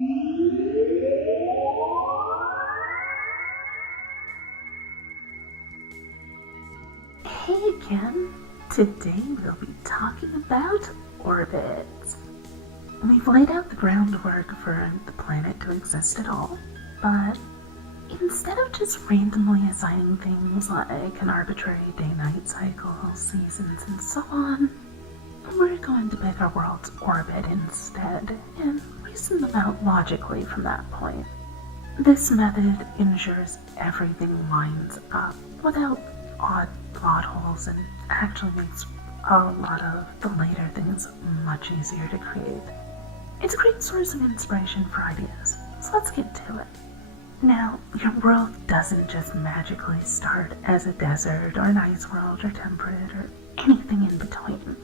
Hey again! Today we'll be talking about orbits. We've laid out the groundwork for the planet to exist at all, but instead of just randomly assigning things like an arbitrary day-night cycle, seasons, and so on, we're going to pick our world's orbit instead and reason them out logically from that point. This method ensures everything lines up without odd plot holes and actually makes a lot of the later things much easier to create. It's a great source of inspiration for ideas, so let's get to it. Now, your world doesn't just magically start as a desert or an ice world or temperate or anything in between.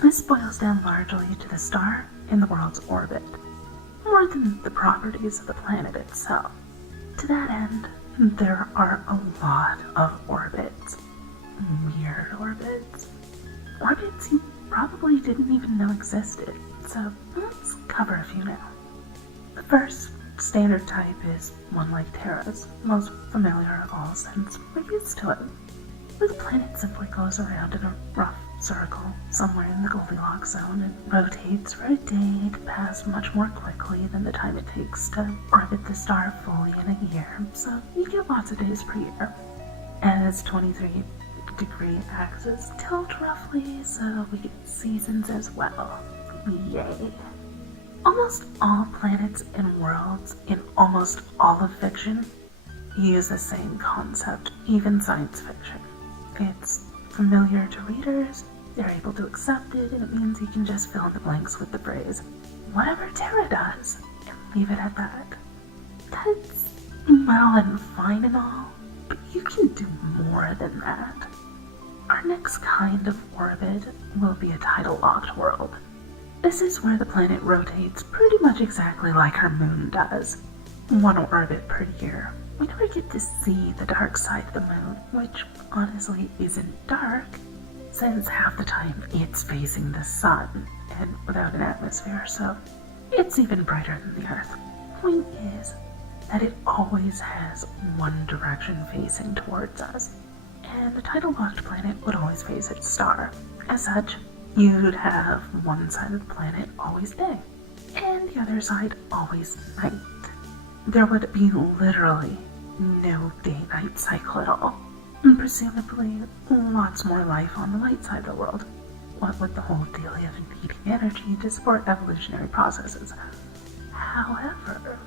This boils down largely to the star in the world's orbit, more than the properties of the planet itself. To that end, there are a lot of orbits. Weird orbits. Orbits you probably didn't even know existed, so let's cover a few now. The first standard type is one like Terra's, most familiar of all since we're used to it, where the planet simply goes around in a rough circle somewhere in the Goldilocks zone and rotates for a day to pass much more quickly than the time it takes to orbit the star fully in a year, so you get lots of days per year. As 23-degree axis tilt roughly, so we get seasons as well. Yay! Almost all planets and worlds in almost all of fiction use the same concept, even science fiction. It's familiar to readers, they're able to accept it, and it means you can just fill in the blanks with the phrase, whatever Terra does, and leave it at that. That's well and fine and all, but you can do more than that. Our next kind of orbit will be a tidal-locked world. This is where the planet rotates pretty much exactly like our moon does, one orbit per year. We never get to see the dark side of the moon, which honestly isn't dark, since half the time it's facing the sun and without an atmosphere, so it's even brighter than the Earth. Point is that it always has one direction facing towards us, and the tidal-locked planet would always face its star. As such, you'd have one side of the planet always day, and the other side always night. There would be literally no day-night cycle at all, and presumably lots more life on the light side of the world, what with the whole dealing of needing energy to support evolutionary processes. However,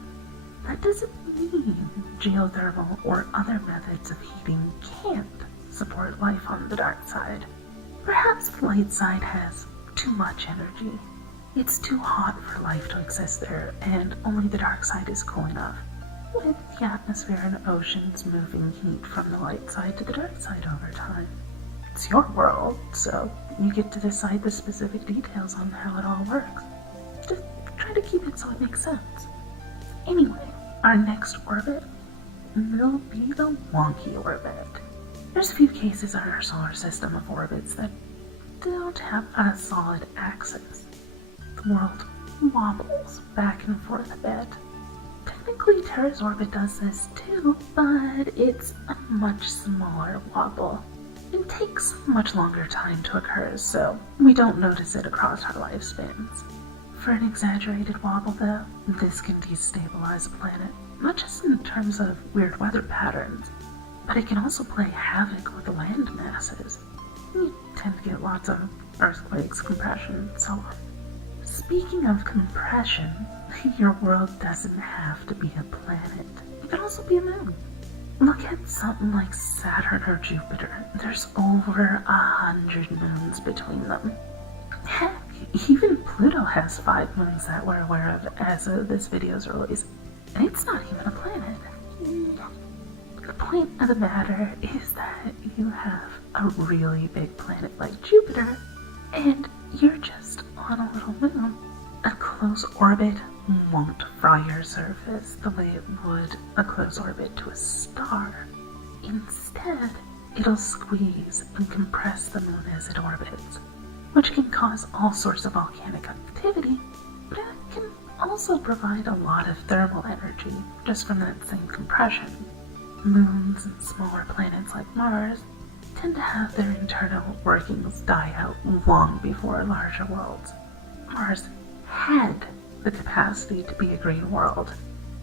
that doesn't mean geothermal or other methods of heating can't support life on the dark side. Perhaps the light side has too much energy. It's too hot for life to exist there, and only the dark side is cool enough, with the atmosphere and oceans moving heat from the light side to the dark side over time. It's your world, so you get to decide the specific details on how it all works. Just try to keep it so it makes sense. Anyway, our next orbit will be the wonky orbit. There's a few cases in our solar system of orbits that don't have a solid axis. The world wobbles back and forth a bit. Technically, Terra's orbit does this too, but it's a much smaller wobble. It takes much longer time to occur, so we don't notice it across our lifespans. For an exaggerated wobble, though, this can destabilize a planet, not just in terms of weird weather patterns, but it can also play havoc with the land masses. You tend to get lots of earthquakes, compression, and so on. Speaking of compression, your world doesn't have to be a planet. It can also be a moon. Look at something like Saturn or Jupiter. There's over 100 moons between them. Heck, even Pluto has 5 moons that we're aware of as of this video's release. And it's not even a planet. The point of the matter is that you have a really big planet like Jupiter, and you're just on a little moon. A close orbit won't fry your surface the way it would a close orbit to a star. Instead, it'll squeeze and compress the moon as it orbits, which can cause all sorts of volcanic activity, but it can also provide a lot of thermal energy just from that same compression. Moons and smaller planets like Mars tend to have their internal workings die out long before larger worlds. Mars had the capacity to be a green world,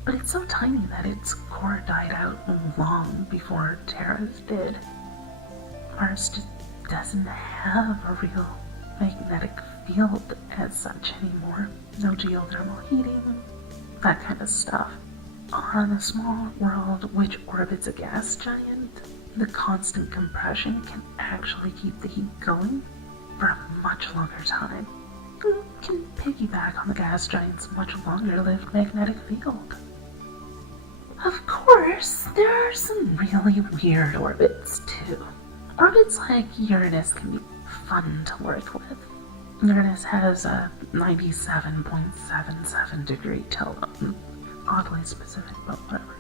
but it's so tiny that its core died out long before Terra's did. Mars just doesn't have a real magnetic field as such anymore. No geothermal heating, that kind of stuff. On a small world which orbits a gas giant, the constant compression can actually keep the heat going for a much longer time. It can piggyback on the gas giant's much longer-lived magnetic field. Of course, there are some really weird orbits too. Orbits like Uranus can be fun to work with. Uranus has a 97.77 degree tilt, oddly specific, but whatever,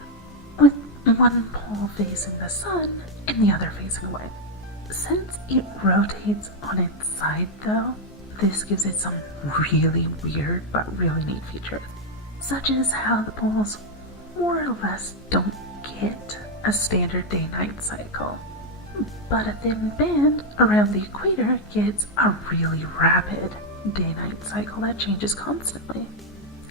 with one pole facing the sun and the other facing away. Since it rotates on its side though, this gives it some really weird but really neat features, such as how the poles more or less don't get a standard day-night cycle, but a thin band around the equator gets a really rapid day-night cycle that changes constantly.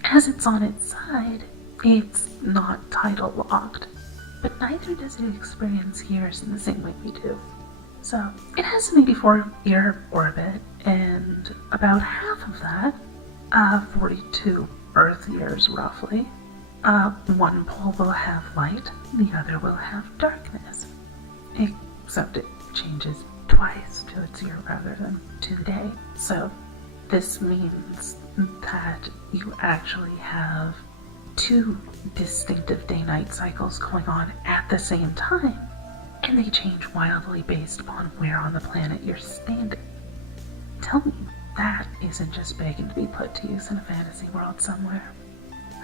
As it's on its side, it's not tidal locked, but neither does it experience years in the same way we do. So, it has an 84-year orbit, and about half of that, 42 Earth years roughly, one pole will have light, the other will have darkness. Except it changes twice to its year rather than to the day. So, this means that you actually have two distinctive day-night cycles going on at the same time, and they change wildly based upon where on the planet you're standing. Tell me that isn't just begging to be put to use in a fantasy world somewhere.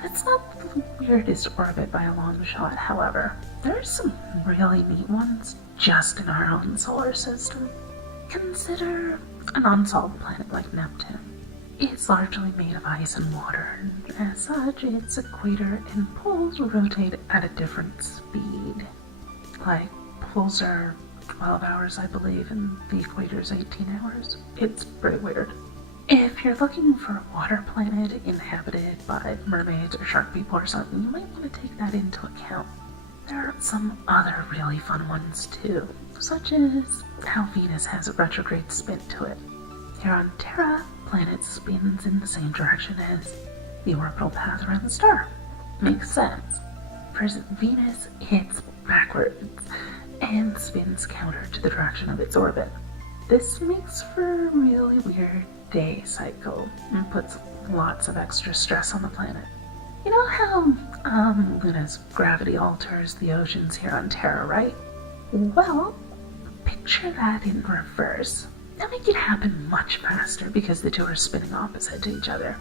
It's not the weirdest orbit by a long shot, however. There are some really neat ones just in our own solar system. Consider an unsolved planet like Neptune. It's largely made of ice and water, and as such, its equator and poles rotate at a different speed. Like, poles are 12 hours, I believe, and the equator's 18 hours. It's pretty weird. If you're looking for a water planet inhabited by mermaids or shark people or something, you might want to take that into account. There are some other really fun ones too, such as how Venus has a retrograde spin to it. Here on Terra, planet spins in the same direction as the orbital path around the star. Makes sense. For Venus, it's backwards and spins counter to the direction of its orbit. This makes for a really weird day cycle and puts lots of extra stress on the planet. You know how Luna's gravity alters the oceans here on Terra, right? Well, picture that in reverse. Now make it happen much faster because the two are spinning opposite to each other.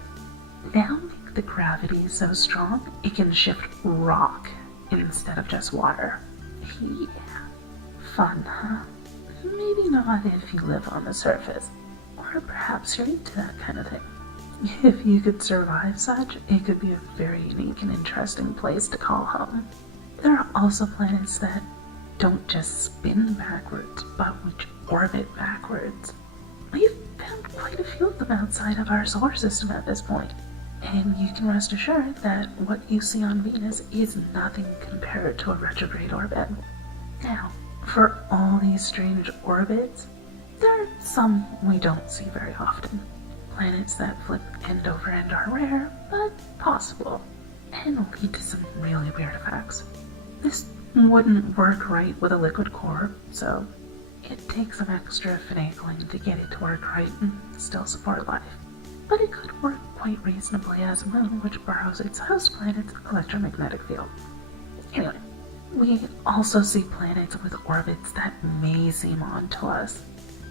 Now make the gravity so strong it can shift rock instead of just water. Yeah. Fun, huh? Maybe not if you live on the surface. Or perhaps you're into that kind of thing. If you could survive such, it could be a very unique and interesting place to call home. There are also planets that don't just spin backwards, but which orbit backwards. We've found quite a few of them outside of our solar system at this point, and you can rest assured that what you see on Venus is nothing compared to a retrograde orbit. Now, for all these strange orbits, there are some we don't see very often. Planets that flip end over end are rare, but possible, and lead to some really weird effects. This wouldn't work right with a liquid core, so it takes some extra finagling to get it to work right and still support life. But it could work quite reasonably as a moon which borrows its host planet's electromagnetic field. Anyway, we also see planets with orbits that may seem odd to us.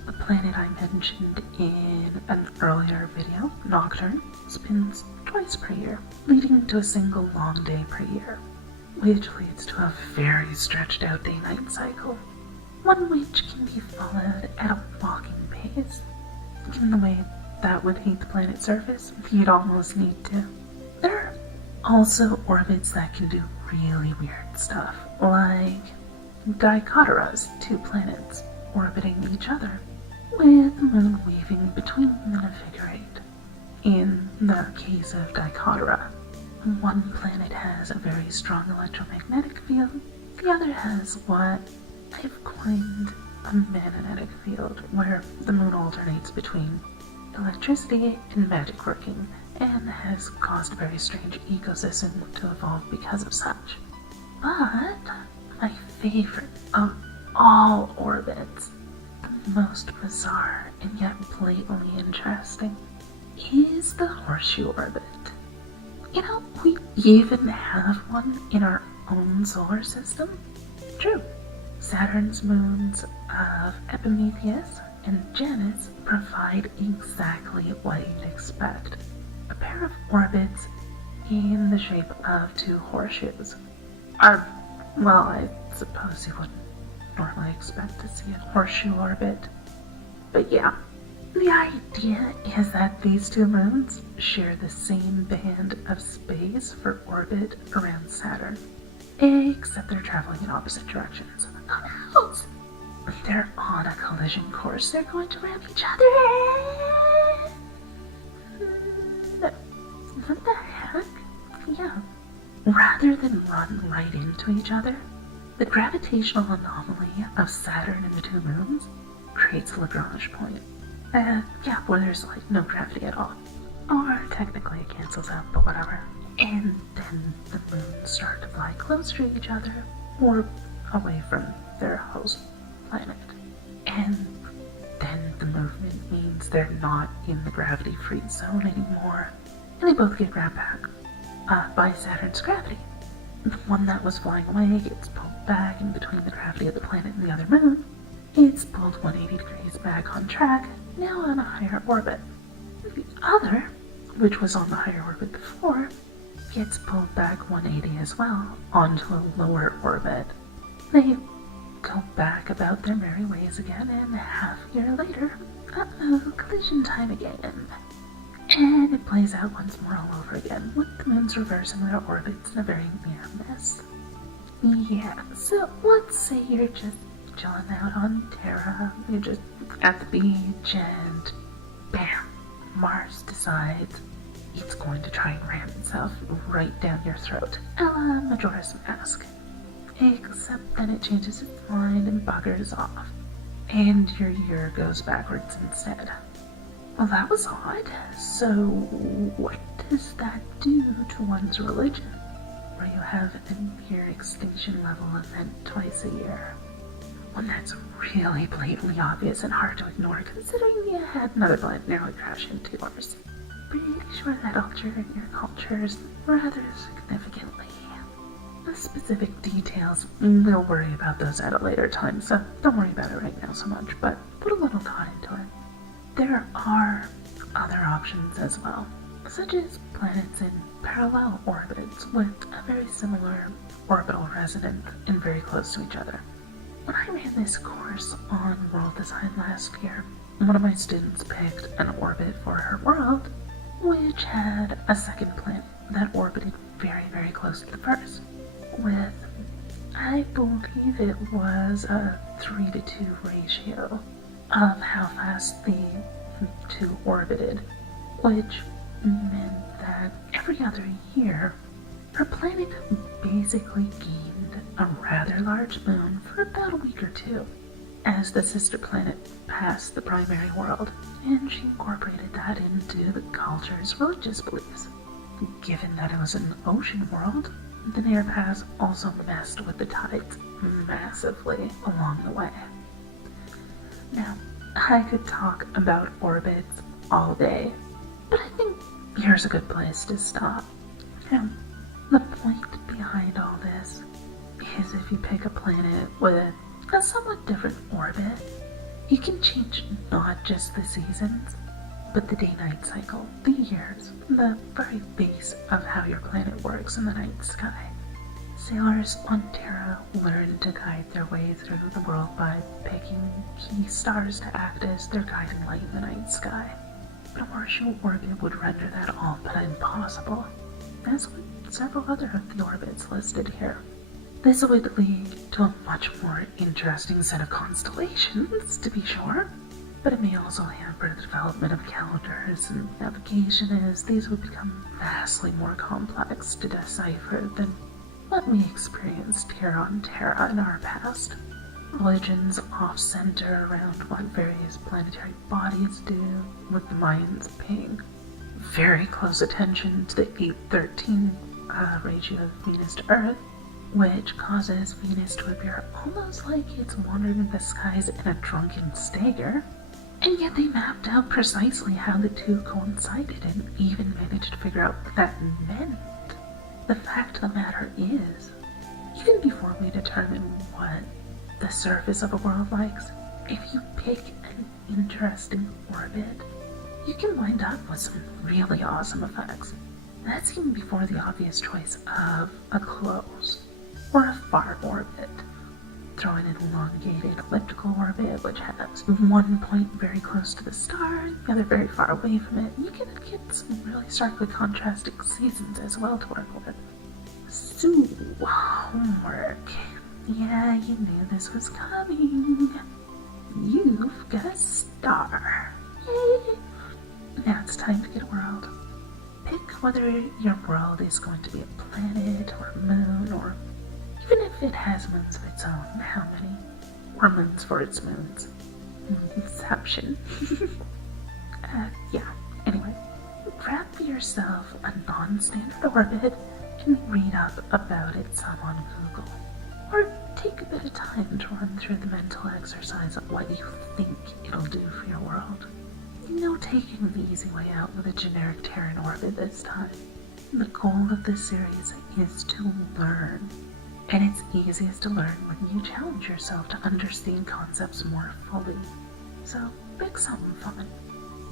The planet I mentioned in an earlier video, Nocturne, spins twice per year, leading to a single long day per year, which leads to a very stretched out day-night cycle, one which can be followed at a walking pace. In the way that would heat the planet's surface, you'd almost need to. also orbits that can do really weird stuff, like Dichotoras, 2 planets orbiting each other, with the moon weaving between them in a figure 8. In the case of Dichotora, one planet has a very strong electromagnetic field, the other has what I've coined a magnetic field, where the moon alternates between electricity and magic working, and has caused a very strange ecosystem to evolve because of such. But my favorite of all orbits, the most bizarre and yet blatantly interesting, is the horseshoe orbit. You know, we even have one in our own solar system. True, Saturn's moons of Epimetheus and Janus provide exactly what you'd expect. A pair of orbits in the shape of 2 horseshoes. Well, I suppose you wouldn't normally expect to see a horseshoe orbit. But yeah, the idea is that these 2 moons share the same band of space for orbit around Saturn, except they're traveling in opposite directions. Who knows? They're on a collision course. They're going to ram each other. What the heck? Yeah. Rather than run right into each other, the gravitational anomaly of Saturn and the 2 moons creates a Lagrange point. Yeah, where there's like no gravity at all. Or technically it cancels out, but whatever. And then the moons start to fly closer to each other, or away from their host planet. And then the movement means they're not in the gravity-free zone anymore, and they both get grabbed back by Saturn's gravity. The one that was flying away gets pulled back in between the gravity of the planet and the other moon. It's pulled 180 degrees back on track, now on a higher orbit. The other, which was on the higher orbit before, gets pulled back 180 as well, onto a lower orbit. They go back about their merry ways again, and half a year later, collision time again. And it plays out once more all over again, with the moons reversing their orbits in a very near miss. Yeah, so let's say you're just chilling out on Terra, you're just at the beach, and bam, Mars decides it's going to try and ram itself right down your throat, a la Majora's Mask. Except then it changes its mind and buggers off, and your year goes backwards instead. Well, that was odd. So what does that do to one's religion, where you have a near extinction level event twice a year? One that's really blatantly obvious and hard to ignore, considering you had another planet nearly crash into yours. Pretty sure that altered your cultures rather significantly. The specific details, we'll worry about those at a later time, so don't worry about it right now so much, but put a little thought into it. There are other options as well, such as planets in parallel orbits with a very similar orbital resonance and very close to each other. When I ran this course on world design last year, one of my students picked an orbit for her world, which had a second planet that orbited very, very close to the first, with, I believe it was a 3-to-2 ratio of how fast the 2 orbited, which meant that every other year, her planet basically gained a rather large moon for about a week or 2, as the sister planet passed the primary world, and she incorporated that into the culture's religious beliefs. Given that it was an ocean world, the near pass also messed with the tides massively along the way. Now, I could talk about orbits all day, but I think here's a good place to stop. Now, the point behind all this is if you pick a planet with a somewhat different orbit, you can change not just the seasons, but the day-night cycle, the years, the very base of how your planet works in the night sky. Sailors on Terra learn to guide their way through the world by picking key stars to act as their guiding light in the night sky. But a horseshoe orbit would render that all but impossible, as would several other of the orbits listed here. This would lead to a much more interesting set of constellations, to be sure, but it may also hamper the development of calendars and navigation, as these would become vastly more complex to decipher than what we experienced here on Terra in our past. Religions off-center around what various planetary bodies do, with the Mayans paying very close attention to the 8:13 ratio of Venus to Earth, which causes Venus to appear almost like it's wandering the skies in a drunken stagger. And yet they mapped out precisely how the two coincided and even managed to figure out what that meant. The fact of the matter is, even before we determine what the surface of a world likes, if you pick an interesting orbit, you can wind up with some really awesome effects. That's even before the obvious choice of a close or a far orbit. Throw in an elongated elliptical orbit, which has one point very close to the star, the other very far away from it. You can get some really starkly contrasting seasons as well to work with. So, homework. Yeah, you knew this was coming. You've got a star. Yay! Now it's time to get a world. Pick whether your world is going to be a planet or a moon, or even if it has moons of its own, how many? Or moons for its moons. Inception. Yeah, anyway. Grab for yourself a non-standard orbit and read up about it some on Google. Or take a bit of time to run through the mental exercise of what you think it'll do for your world. No taking the easy way out with a generic Terran orbit this time. The goal of this series is to learn. And it's easiest to learn when you challenge yourself to understand concepts more fully. So pick something fun.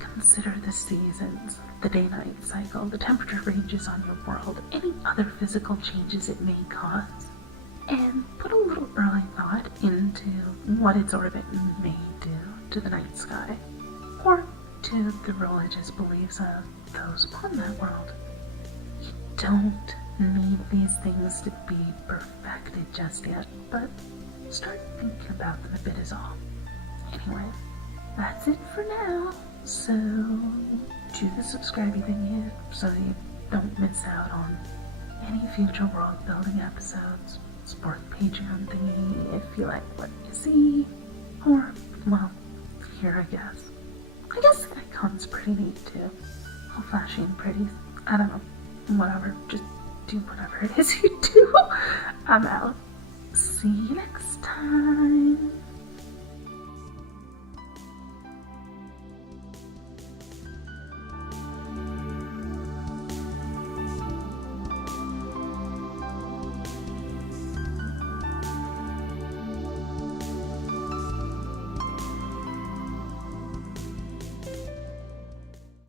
Consider the seasons, the day-night cycle, the temperature ranges on your world, any other physical changes it may cause, and put a little early thought into what its orbit may do to the night sky, or to the religious beliefs of those upon that world. You don't need these things to be perfected just yet, but start thinking about them a bit is all. Anyway, that's it for now, so do the subscribey thingy so you don't miss out on any future world building episodes. Support the Patreon thingy if you like what you see, or, well, here I guess the icon's pretty neat too. All flashy and pretty. I don't know, whatever, just do whatever it is you do. I'm out. See you next time.